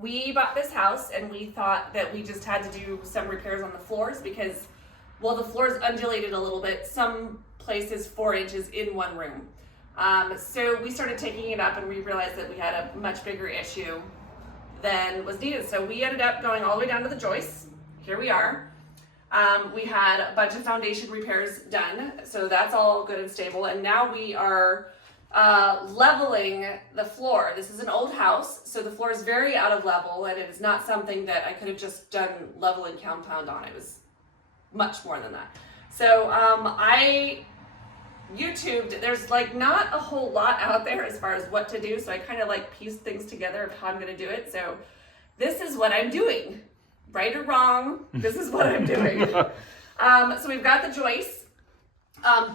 we bought this house and we thought that we just had to do some repairs on the floors because, well, the floors undulated a little bit, some places 4 inches in one room. So we started taking it up and we realized that we had a much bigger issue than was needed. So we ended up going all the way down to the joists. Here we are. We had a bunch of foundation repairs done, so that's all good and stable. And now we are leveling the floor. This is an old house, so the floor is very out of level, and it is not something that I could have just done leveling compound on. It was much more than that. So I YouTubed, there's like not a whole lot out there as far as what to do, so I kind of like pieced things together of how I'm going to do it. So this is what I'm doing. Right or wrong, this is what I'm doing. So we've got the joists.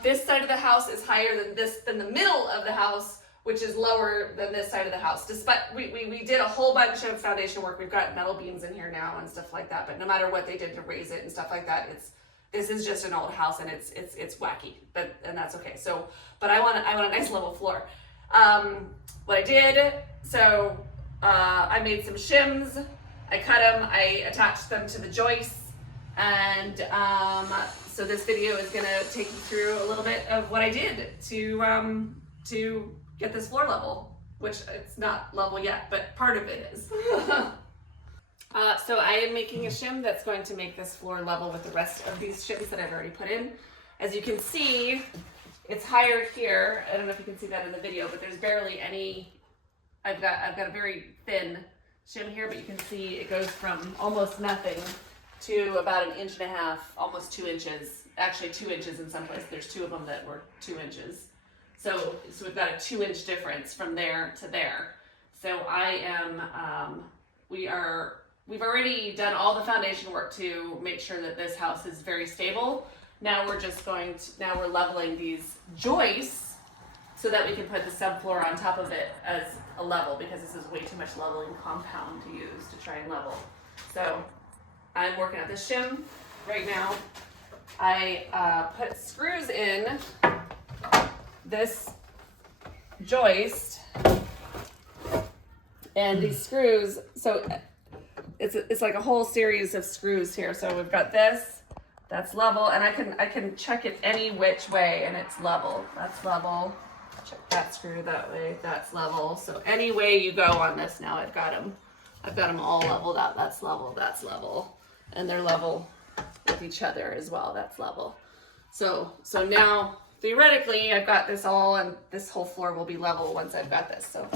This side of the house is higher than the middle of the house, which is lower than this side of the house. Despite we did a whole bunch of foundation work. We've got metal beams in here now and stuff like that. But no matter what they did to raise it and stuff like that, this is just an old house and it's wacky. And that's okay. So, but I want a nice level floor. What I did, so I made some shims. I cut them, I attached them to the joists, and so this video is going to take you through a little bit of what I did to get this floor level, which it's not level yet, but part of it is. So I am making a shim that's going to make this floor level with the rest of these shims that I've already put in. As you can see, it's higher here. I don't know if you can see that in the video, but there's barely any. I've got a very thin shim here, but you can see it goes from almost nothing to about 1.5 inches, almost 2 inches. Actually 2 inches in some places. There's 2 of them that were 2 inches. So we've got a 2-inch difference from there to there. So I am, we've already done all the foundation work to make sure that this house is very stable. Now we're just now we're leveling these joists so that we can put the subfloor on top of it as a level, because this is way too much leveling compound to use to try and level. So I'm working at this shim right now. I put screws in this joist, and these screws, so it's like a whole series of screws here. So we've got this, that's level, and I can check it any which way and it's level. That's level. Check that screw that way, that's level. So any way you go on this now, I've got them all leveled out. That's level, and they're level with each other as well. That's level. So now theoretically I've got this all, and this whole floor will be level once I've got this. So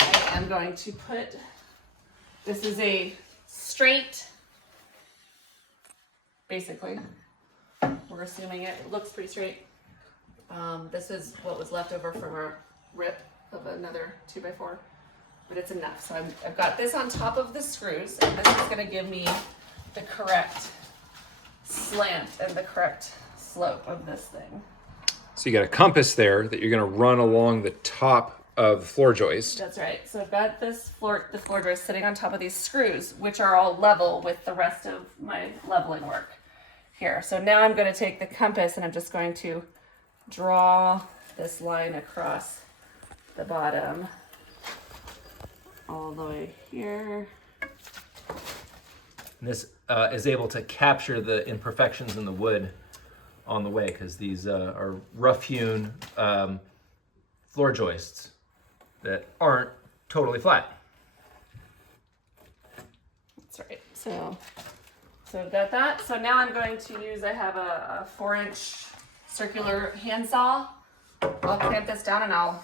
I am going to put, this is a straight, basically. We're assuming it looks pretty straight. This is what was left over from our rip of another 2x4, but it's enough. So I've got this on top of the screws, and this is going to give me the correct slant and the correct slope of this thing. So you got a compass there that you're going to run along the top of the floor joist. That's right. So I've got the floor joist sitting on top of these screws, which are all level with the rest of my leveling work here. So now I'm going to take the compass and I'm just going to draw this line across the bottom all the way here. And this is able to capture the imperfections in the wood on the way, because these are rough-hewn floor joists that aren't totally flat. That's right. So I've got that. So now I'm going to use, I have a 4-inch circular handsaw. I'll clamp this down and I'll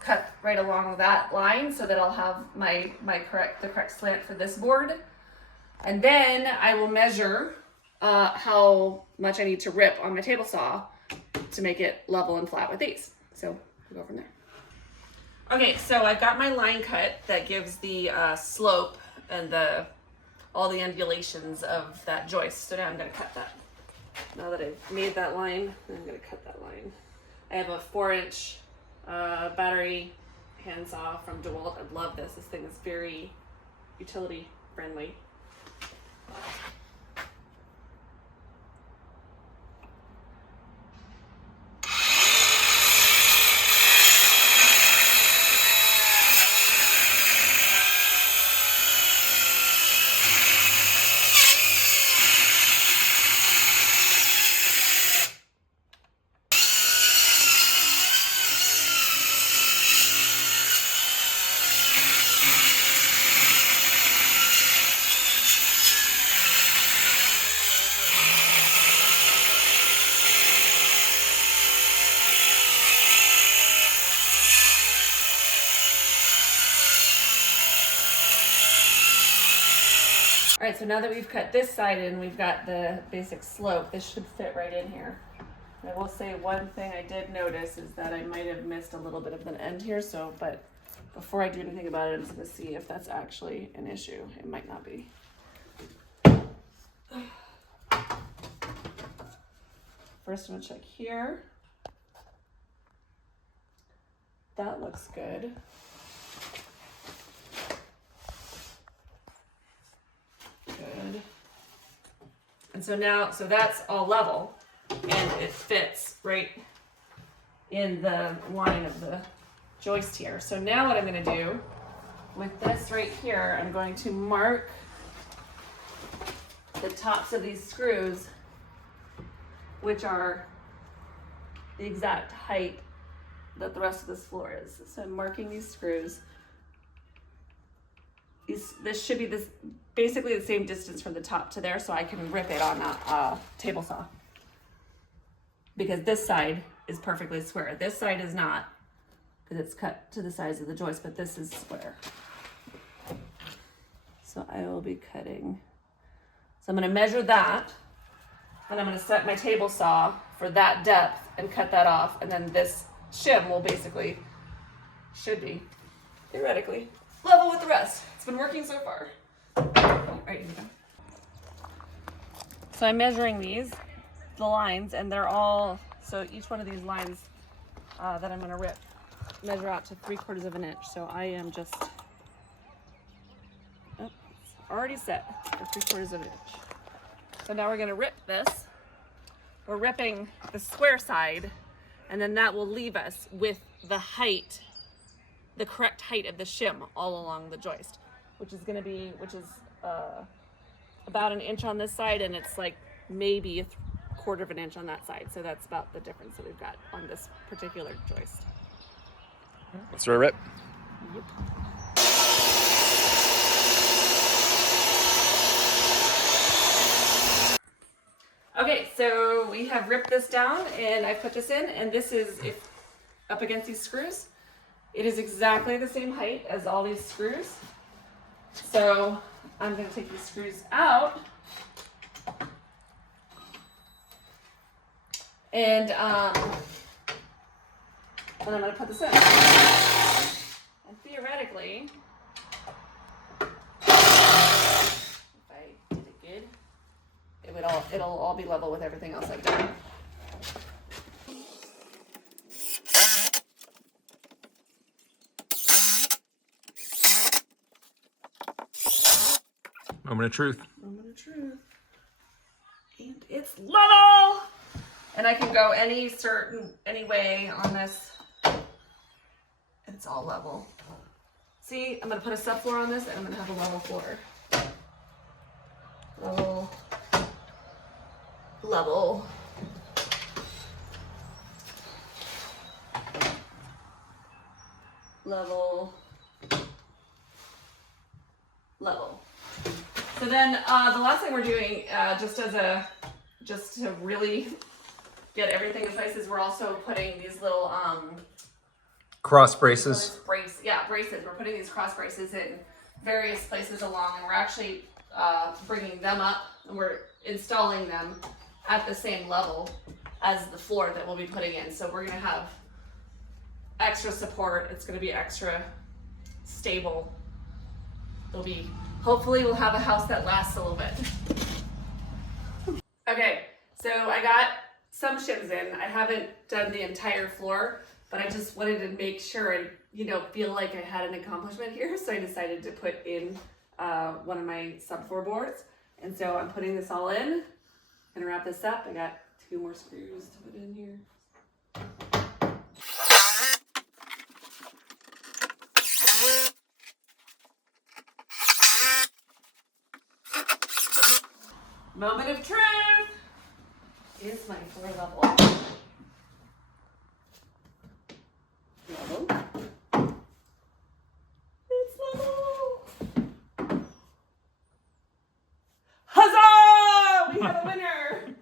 cut right along that line so that I'll have the correct slant for this board. And then I will measure how much I need to rip on my table saw to make it level and flat with these. So we'll go from there. Okay, so I've got my line cut that gives the slope and all the undulations of that joist. So now I'm going to cut that. Now that I've made that line, I'm going to cut that line. I have a 4-inch battery handsaw from DeWalt. I love this. This thing is very utility friendly. All right, so now that we've cut this side in, we've got the basic slope. This should fit right in here. I will say one thing I did notice is that I might have missed a little bit of an end here, but before I do anything about it, I'm just gonna see if that's actually an issue. It might not be. First, I'm gonna check here. That looks good. Good. And so now, so that's all level and it fits right in the line of the joist here. So now what I'm gonna do with this right here, I'm going to mark the tops of these screws, which are the exact height that the rest of this floor is. So I'm marking these screws. This should be basically the same distance from the top to there, so I can rip it on a table saw. Because this side is perfectly square. This side is not, because it's cut to the size of the joist, but this is square. So I will be cutting. So I'm gonna measure that, and I'm gonna set my table saw for that depth and cut that off, and then this shim will basically, should be, theoretically, level with the rest. It's been working so far. All right, here we go. So I'm measuring the lines, and they're all, so each one of these lines that I'm gonna rip measure out to 3/4 of an inch. So I am just, oh, it's already set for 3/4 of an inch. So now we're gonna rip this. We're ripping the square side, and then that will leave us with the height, the correct height of the shim all along the joist, which is about an inch on this side, and it's like maybe a 1/4 of an inch on that side. So that's about the difference that we've got on this particular joist. Let's rip. Yep. Okay, so we have ripped this down and I put this in, and this is up against these screws. It is exactly the same height as all these screws. So I'm going to take these screws out, and then I'm going to put this in. And theoretically, if I did it good, it'll all be level with everything else I've done. Moment of truth. Moment of truth. And it's level! And I can go any way on this. It's all level. See, I'm gonna put a subfloor on this, and I'm gonna have a level floor. Level. Level. Level. Level. So then the last thing we're doing, just to really get everything in place, is we're also putting these little Cross braces. Braces. We're putting these cross braces in various places along, and we're actually bringing them up, and we're installing them at the same level as the floor that we'll be putting in. So we're gonna have extra support. It's gonna be extra stable. Hopefully we'll have a house that lasts a little bit. Okay, so I got some shims in. I haven't done the entire floor, but I just wanted to make sure and feel like I had an accomplishment here. So I decided to put in one of my subfloor boards. And so I'm putting this all in. I'm gonna wrap this up. I got 2 more screws to put in here. Moment of truth is my floor level. Level. It's level. Huzzah! We have a winner.